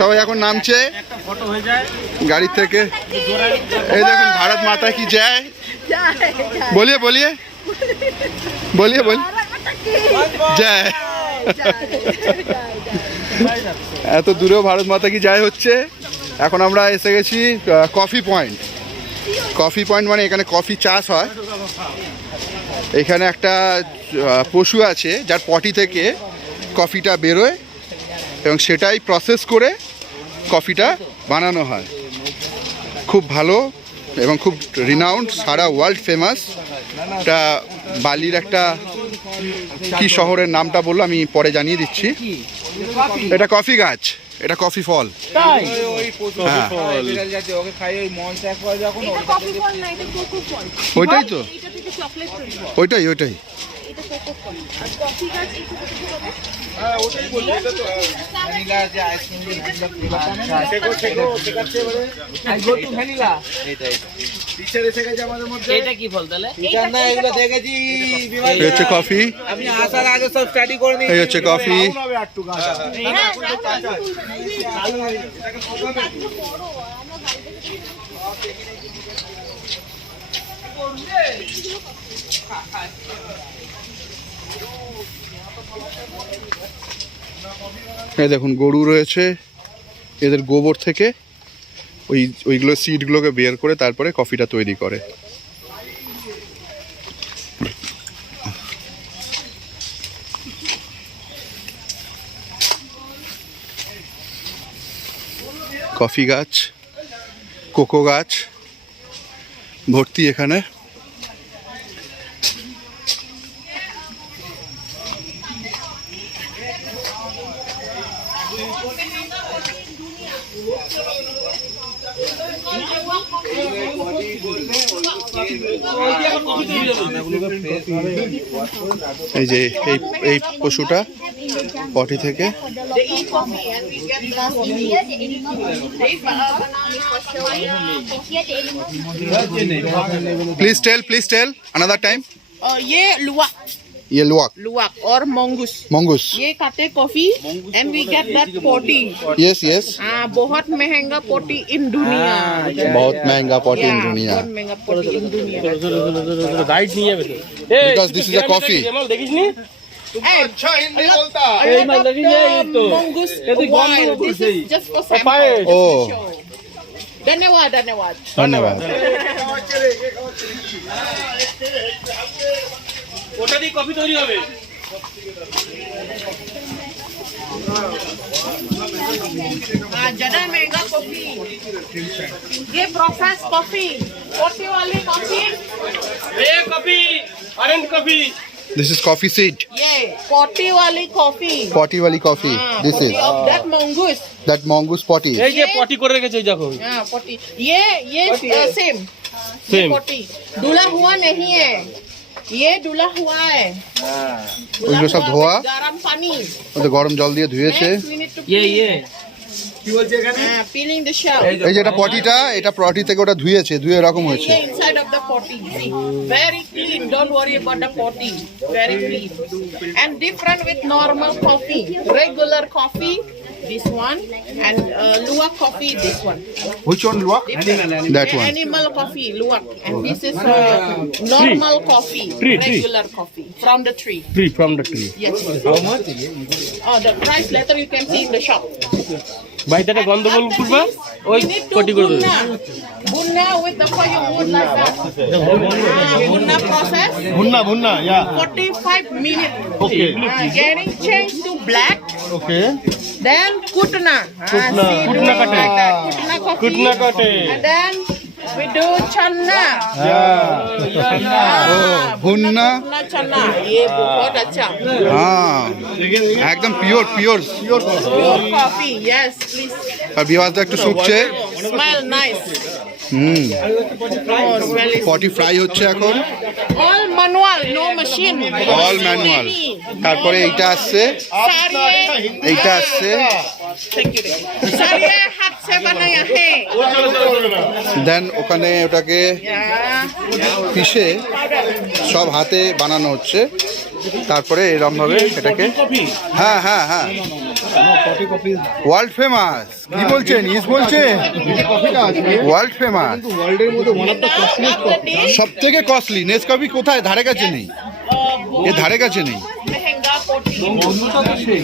সবাই এখন নামছে গাড়ি থেকে। এই দেখুন ভারত মাতা কি জয়, বলিয়ে বলিয়ে বলিয়ে বলি জয়। এত দূরেও ভারত মাতা কি জয় হচ্ছে। এখন আমরা এসে গেছি কফি পয়েন্ট। কফি পয়েন্ট মানে এখানে কফি চাষ হয়। এখানে একটা পশু আছে যার পটি থেকে কফিটা বেরোয় এবং সেটাই প্রসেস করে কফিটা বানানো হয়। খুব ভালো এবং খুব রিনাউন্ড, সারা ওয়ার্ল্ড ফেমাস। এটা বালির একটা কি শহরের নামটা বললো আমি পরে জানিয়ে দিচ্ছি। এটা কফি গাছ, এটা কফি ফল। হ্যাঁ ওইটাই তো, ওইটাই ওইটাই। কফি, এই হচ্ছে কফি। এই দেখুন গরু রয়েছে, এদের গোবর থেকে ওইগুলো সিডগুলোকে বের করে তারপরে কফিটা তৈরি করে। কফি গাছ, কোকো গাছ ভর্তি এখানে। এই যে এই পশুটা পটি থেকে প্লিজ টেল अनदर टाइम। ये लुवाक, ये लुवाक और मंगूस। मंगूस ये खाते coffee and we get that potty. Yes yes. हाँ बहुत महंगा पोटी इन दुनिया। बहुत महंगा पोटी इन दुनिया। बहुत महंगा पोटी इन दुनिया। गाइड नहीं है because this is a coffee. देखिस नहीं अच्छा हिंदी बोलता है। Mongoose wild, this is just for sample. ओ धन्यवाद धन्यवाद धन्यवाद। ওটা দিয়ে কফি তৈরি হবে। ज्यादा महंगा कॉफी, ये प्रोसेस कॉफी, पोटी वाली कॉफी। ये coffee orange coffee. This is coffee seed. ये पोटी वाली कॉफी, पॉटी वाली coffee. This is that mongoose. That mongoose potty. এই যে পটি করে রেখেছে ওই দেখো। हाँ पोटी, ये सेम पोटी धुला हुआ नहीं है, ये धुला हुआ है। ওইগুলো সব ধোয়া, गरम पानी, ওদের গরম জল দিয়ে ধুয়েছে। ये peeling the shell। এই যে এটা পটিটা, এটা পটি থেকে ওটা ধুয়েছে, ধুয়ে এরকম হয়েছে। ये inside of the potty, see, very clean, don't worry about the potty, very clean and different with normal coffee, regular coffee this one, and luwak coffee this one. Which one luwak? That one. Animal coffee luwak, and this is normal coffee, regular coffee from the tree. Tree from the tree. Yes. How much? Oh, the price later you can see in the shop. বাইটাটা গন্ডগোল করবা ওই We need to পটি করে দেবে। bunna with the fire wood like that. Bunna process. ভুন্না yeah 45 minutes. Okay. Getting changed to black. Okay. Then kutna. Kutna. See, Kutna do kate. like that. Kutna coffee. Kutna kate. And then we do channa. भुन्ना। Kutna channa. ये बहुत अच्छा. हाँ एकदम pure pure. Pure coffee. Yes, please. আর বিবাসটা একটু শুকছে। Smell nice. Hmm Oh, smell is potty fry হচ্ছে এখন। all manual, no machine. All manual. তারপরে এইটা আসছে, এইটা আসছে। सारे हाथ से बनाया है। দেন ওখানে ওটাকে পিষে সব হাতে বানানো হচ্ছে। তারপরে এরকম ভাবে এটাকে, হ্যাঁ হ্যাঁ হ্যাঁ ওয়ার্ল্ড ফেমাস কি বলছেন? ইস বলছে ওয়ার্ল্ড ফেমাস, সব থেকে কস্টলি। নেসকফি কোথায়? ধারে কাছে নেই, এ ধারে কাছে নেই। महंगा coffee.